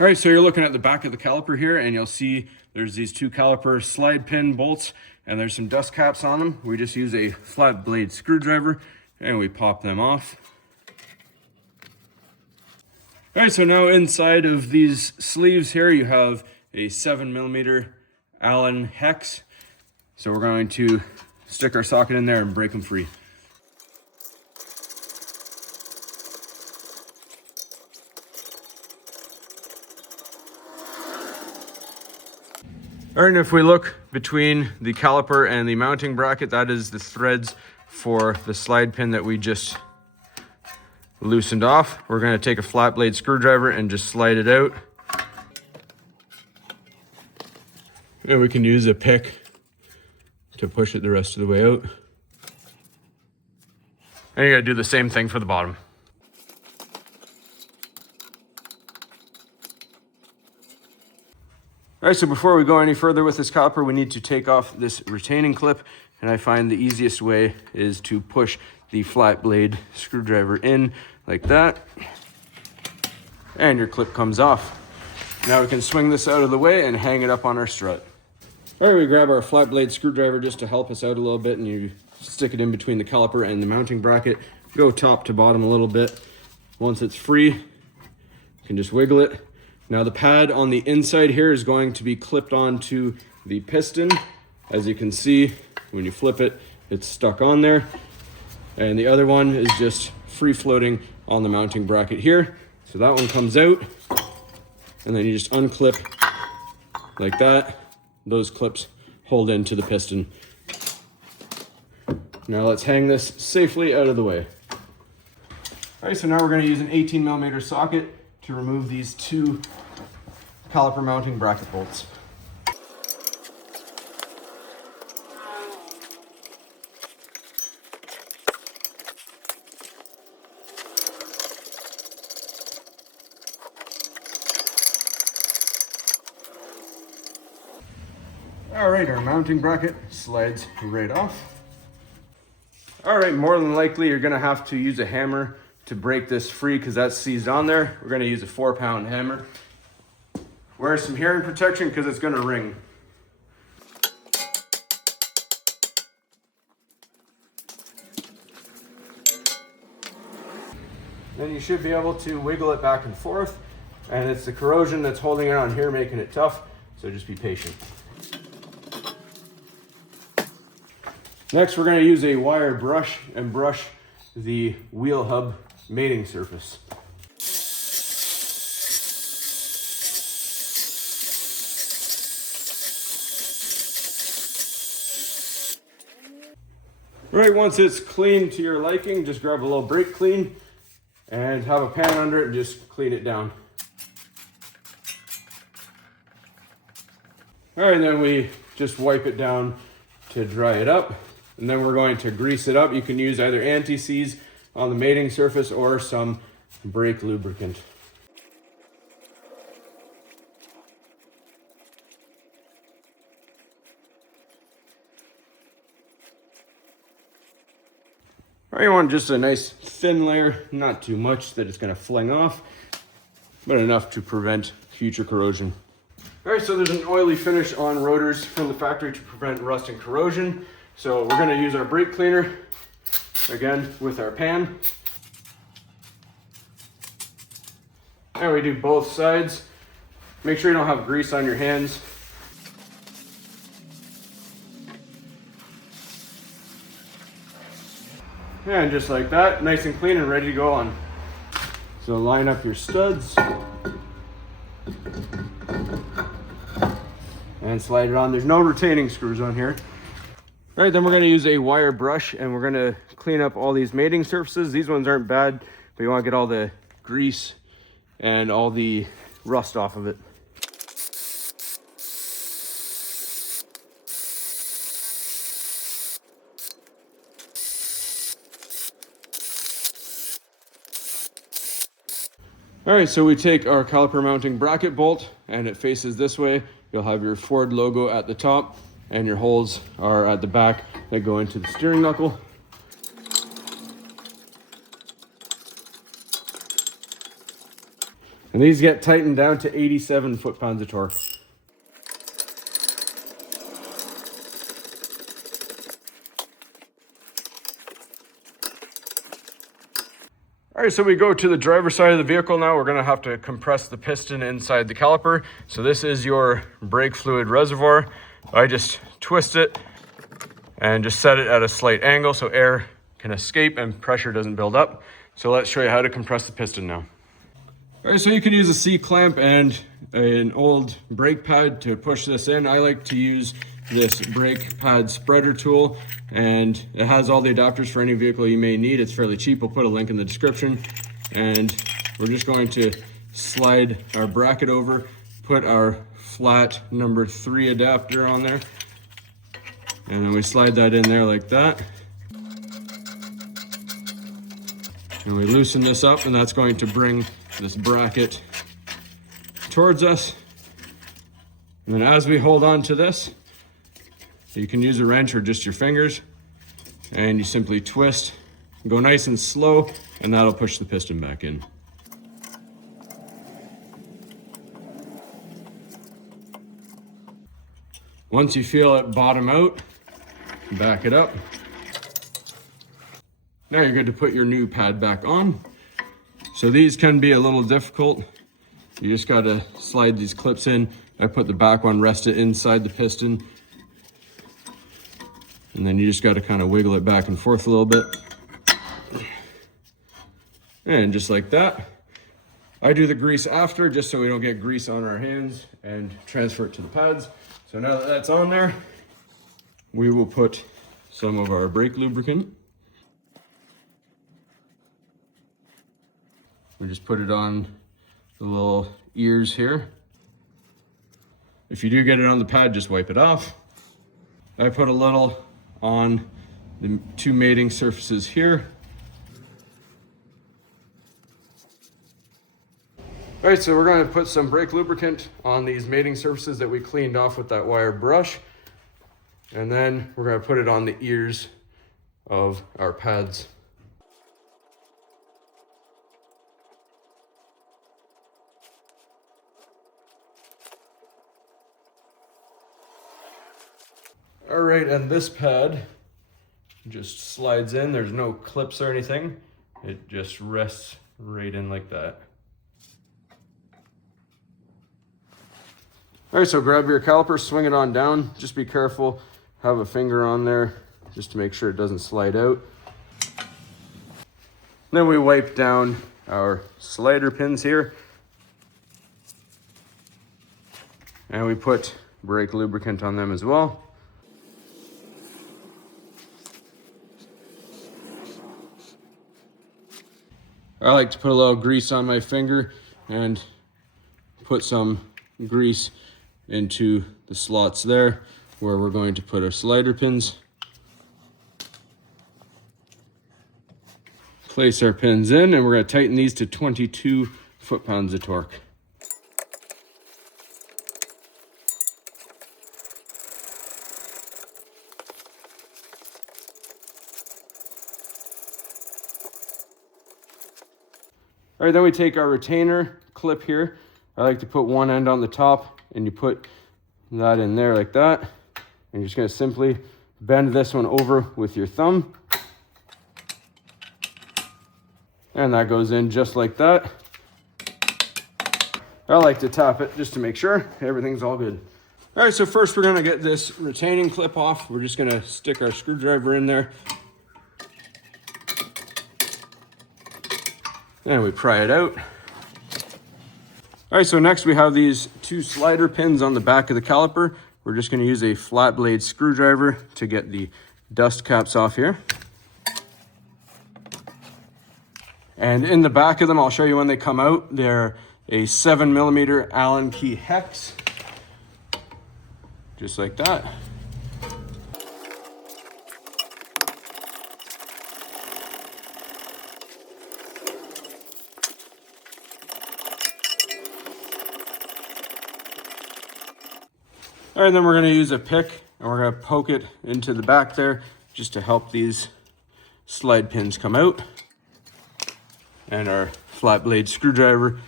All right, so you're looking at the back of the caliper here, and you'll see there's these two caliper slide pin bolts, and there's some dust caps on them. We just use a flat blade screwdriver, and we pop them off. All right, so now inside of these sleeves here, you have a 7mm Allen hex. So we're going to stick our socket in there and break them free. All right, and if we look between the caliper and the mounting bracket, that is the threads for the slide pin that we just loosened off. We're going to take a flat blade screwdriver and just slide it out. And we can use a pick to push it the rest of the way out. And you got to do the same thing for the bottom. All right, so before we go any further with this caliper, we need to take off this retaining clip, and I find the easiest way is to push the flat blade screwdriver in like that, and your clip comes off. Now we can swing this out of the way and hang it up on our strut. All right, we grab our flat blade screwdriver just to help us out a little bit, and you stick it in between the caliper and the mounting bracket. Go top to bottom a little bit. Once it's free, you can just wiggle it. Now the pad on the inside here is going to be clipped onto the piston. As you can see, when you flip it, it's stuck on there. And the other one is just free floating on the mounting bracket here. So that one comes out, and then you just unclip like that. Those clips hold into the piston. Now let's hang this safely out of the way. All right, so now we're going to use an 18mm socket to remove these two caliper mounting bracket bolts. All right, our mounting bracket slides right off. All right, more than likely you're gonna have to use a hammer to break this free because that's seized on there. We're gonna use a 4-pound hammer. Wear some hearing protection because it's gonna ring. Then you should be able to wiggle it back and forth, and it's the corrosion that's holding it on here making it tough, so just be patient. Next, we're going to use a wire brush and brush the wheel hub mating surface. Right, once it's clean to your liking, just grab a little brake clean and have a pan under it and just clean it down. All right, and then we just wipe it down to dry it up. And then we're going to grease it up. You can use either anti-seize on the mating surface or some brake lubricant. All right, you want just a nice thin layer, not too much that it's going to fling off, but enough to prevent future corrosion. All right, so there's an oily finish on rotors from the factory to prevent rust and corrosion. So we're going to use our brake cleaner, again, with our pan. And we do both sides. Make sure you don't have grease on your hands. And just like that, nice and clean and ready to go on. So line up your studs. And slide it on. There's no retaining screws on here. All right, then we're going to use a wire brush and we're going to clean up all these mating surfaces. These ones aren't bad, but you want to get all the grease and all the rust off of it. All right, so we take our caliper mounting bracket bolt and it faces this way. You'll have your Ford logo at the top and your holes are at the back that go into the steering knuckle. And these get tightened down to 87 foot-pounds of torque. All right, so we go to the driver's side of the vehicle now. We're gonna have to compress the piston inside the caliper. So this is your brake fluid reservoir. I just twist it and just set it at a slight angle so air can escape and pressure doesn't build up. So let's show you how to compress the piston now. All right, so you can use a C-clamp and an old brake pad to push this in. I like to use this brake pad spreader tool, and it has all the adapters for any vehicle you may need. It's fairly cheap. We'll put a link in the description. And we're just going to slide our bracket over, put our flat number 3 adapter on there, and then we slide that in there like that. And we loosen this up, and that's going to bring this bracket towards us. And then as we hold on to this, you can use a wrench or just your fingers, and you simply twist, go nice and slow, and that'll push the piston back in. Once you feel it bottom out, back it up. Now you're good to put your new pad back on. So these can be a little difficult. You just gotta slide these clips in. I put the back one, rest it inside the piston. And then you just gotta kind of wiggle it back and forth a little bit. And just like that. I do the grease after, just so we don't get grease on our hands, and transfer it to the pads. So now that that's on there, we will put some of our brake lubricant. We just put it on the little ears here. If you do get it on the pad, just wipe it off. I put a little on the 2 mating surfaces here. All right, so we're going to put some brake lubricant on these mating surfaces that we cleaned off with that wire brush. And then we're going to put it on the ears of our pads. All right, and this pad just slides in. There's no clips or anything. It just rests right in like that. All right, so grab your caliper, swing it on down. Just be careful, have a finger on there just to make sure it doesn't slide out. Then we wipe down our slider pins here. And we put brake lubricant on them as well. I like to put a little grease on my finger and put some grease into the slots there where we're going to put our slider pins. Place our pins in, and we're going to tighten these to 22 foot-pounds of torque. All right, then we take our retainer clip here. I like to put one end on the top, and you put that in there like that. And you're just gonna simply bend this one over with your thumb. And that goes in just like that. I like to tap it just to make sure everything's all good. All right, so first we're gonna get this retaining clip off. We're just gonna stick our screwdriver in there. And we pry it out. All right, so next we have these 2 slider pins on the back of the caliper. We're just gonna use a flat blade screwdriver to get the dust caps off here. And in the back of them, I'll show you when they come out. They're a 7mm Allen key hex, just like that. All right, then we're gonna use a pick and we're gonna poke it into the back there just to help these slide pins come out. And our flat blade screwdriver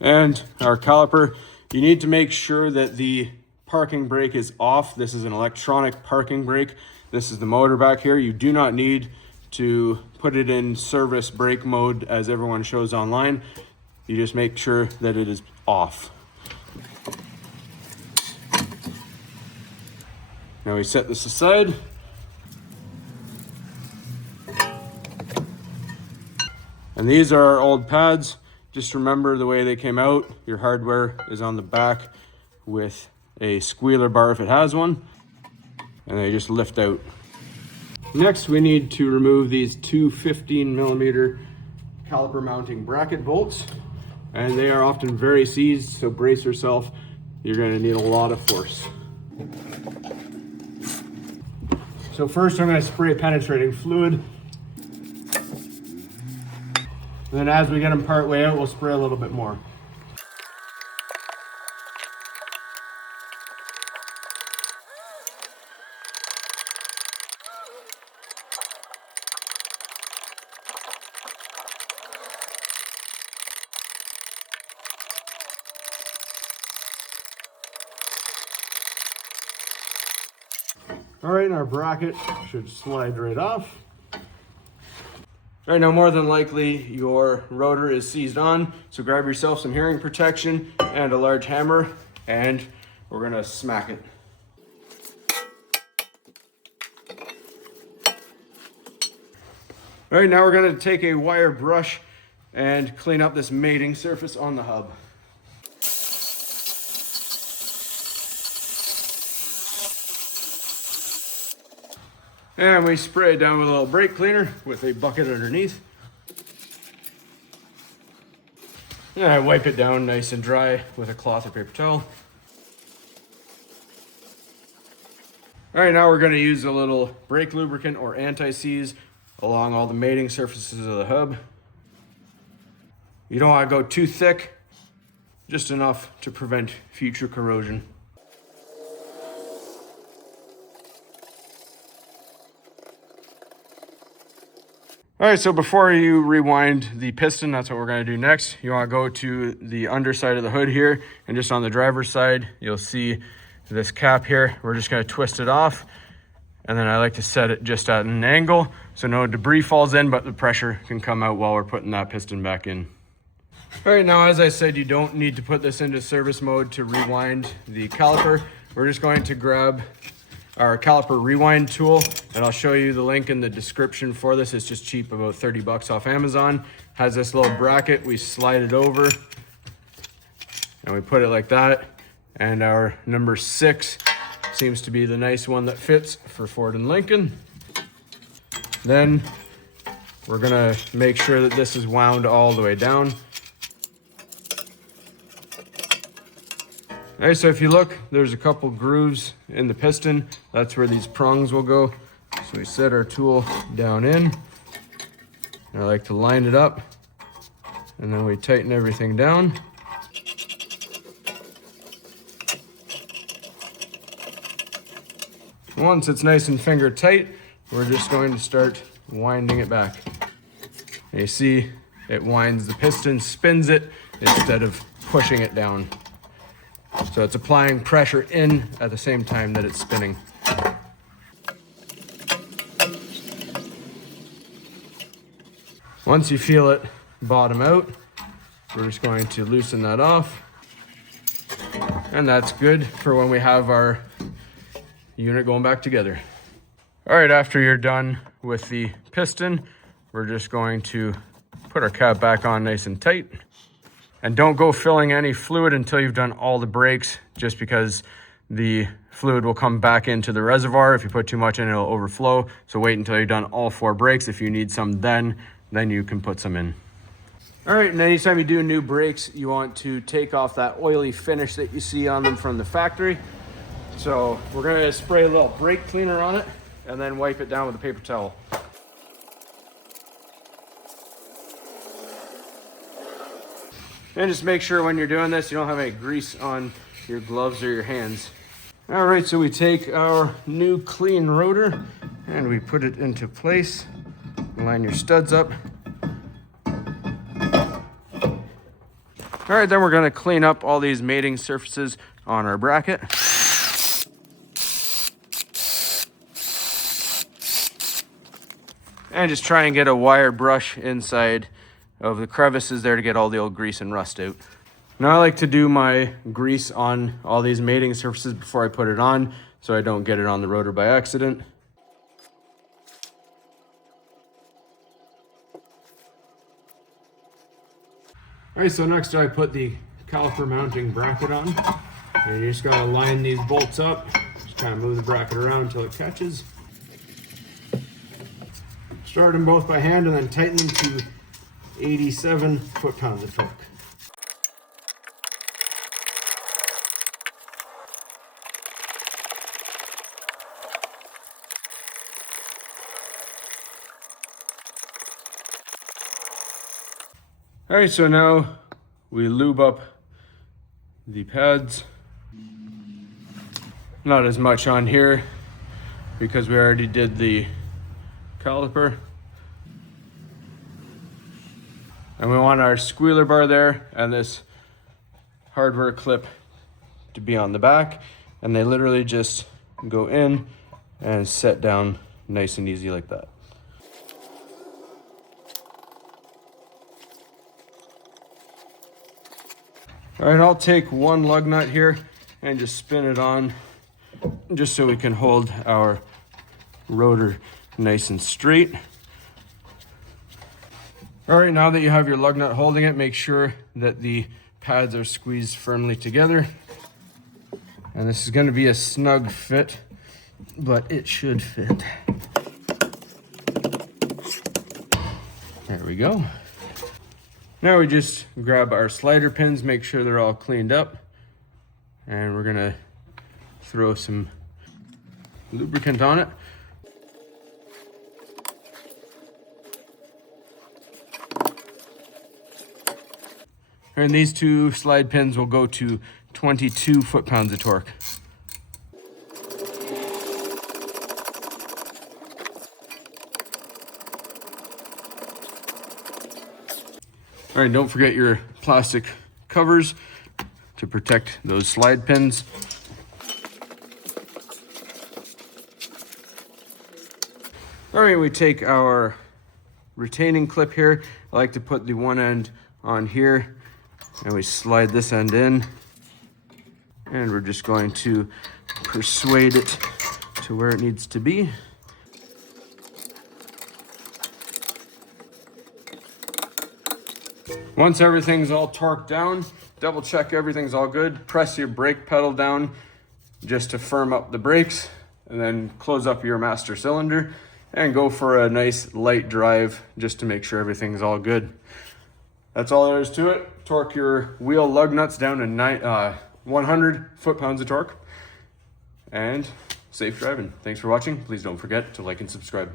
And our caliper, you need to make sure that the parking brake is off. This is an electronic parking brake. This is the motor back here. You do not need to put it in service brake mode as everyone shows online. You just make sure that it is off. Now we set this aside. And these are our old pads. Just remember the way they came out. Your hardware is on the back with a squealer bar if it has one, and they just lift out. Next, we need to remove these two 15mm caliper mounting bracket bolts, and they are often very seized, so brace yourself. You're going to need a lot of force. So first I'm going to spray penetrating fluid. And then as we get them part way out, we'll spray a little bit more. All right, and our bracket should slide right off. All right, now more than likely your rotor is seized on, so grab yourself some hearing protection and a large hammer, and we're gonna smack it. All right, now we're gonna take a wire brush and clean up this mating surface on the hub. And we spray it down with a little brake cleaner with a bucket underneath. And I wipe it down nice and dry with a cloth or paper towel. All right, now we're going to use a little brake lubricant or anti-seize along all the mating surfaces of the hub. You don't want to go too thick, just enough to prevent future corrosion. All right, so before you rewind the piston, that's what we're gonna do next. You wanna go to the underside of the hood here, and just on the driver's side, you'll see this cap here. We're just gonna twist it off, and then I like to set it just at an angle so no debris falls in, but the pressure can come out while we're putting that piston back in. All right, now as I said, you don't need to put this into service mode to rewind the caliper. We're just going to grab our caliper rewind tool, and I'll show you the link in the description for this. It's just cheap, about 30 bucks off Amazon. Has this little bracket, we slide it over and we put it like that. And our number 6 seems to be the nice one that fits for Ford and Lincoln. Then we're gonna make sure that this is wound all the way down. All right, so if you look, there's a couple grooves in the piston. That's where these prongs will go. So we set our tool down in. And I like to line it up, and then we tighten everything down. Once it's nice and finger tight, we're just going to start winding it back. And you see, it winds the piston, spins it, instead of pushing it down. So it's applying pressure in at the same time that it's spinning. Once you feel it bottom out, we're just going to loosen that off. And that's good for when we have our unit going back together. All right, after you're done with the piston, we're just going to put our cap back on nice and tight. And don't go filling any fluid until you've done all the brakes, just because the fluid will come back into the reservoir. If you put too much in, it'll overflow. So wait until you've done all 4 brakes. If you need some then you can put some in. All right, and anytime you do new brakes, you want to take off that oily finish that you see on them from the factory. So we're gonna spray a little brake cleaner on it and then wipe it down with a paper towel. And just make sure when you're doing this, you don't have any grease on your gloves or your hands. All right, so we take our new clean rotor and we put it into place. Line your studs up. All right, then we're gonna clean up all these mating surfaces on our bracket. And just try and get a wire brush inside of the crevices there to get all the old grease and rust out. Now I like to do my grease on all these mating surfaces before I put it on, so I don't get it on the rotor by accident. All right, so next I put the caliper mounting bracket on. And you just gotta line these bolts up. Just kind of move the bracket around until it catches. Start them both by hand and then tighten them to 87 foot-pounds of torque. All right, so now we lube up the pads. Not as much on here because we already did the caliper. And we want our squealer bar there and this hardware clip to be on the back. And they literally just go in and set down nice and easy like that. All right, I'll take one lug nut here and just spin it on just so we can hold our rotor nice and straight. All right, now that you have your lug nut holding it, make sure that the pads are squeezed firmly together. And this is going to be a snug fit, but it should fit. There we go. Now we just grab our slider pins, make sure they're all cleaned up, and we're gonna throw some lubricant on it. And these two slide pins will go to 22 foot-pounds of torque. All right, don't forget your plastic covers to protect those slide pins. All right, we take our retaining clip here. I like to put the one end on here and we slide this end in. And we're just going to persuade it to where it needs to be. Once everything's all torqued down, double check everything's all good. Press your brake pedal down just to firm up the brakes, and then close up your master cylinder and go for a nice light drive just to make sure everything's all good. That's all there is to it. Torque your wheel lug nuts down to 100 foot-pounds of torque, and safe driving. Thanks for watching. Please don't forget to like and subscribe.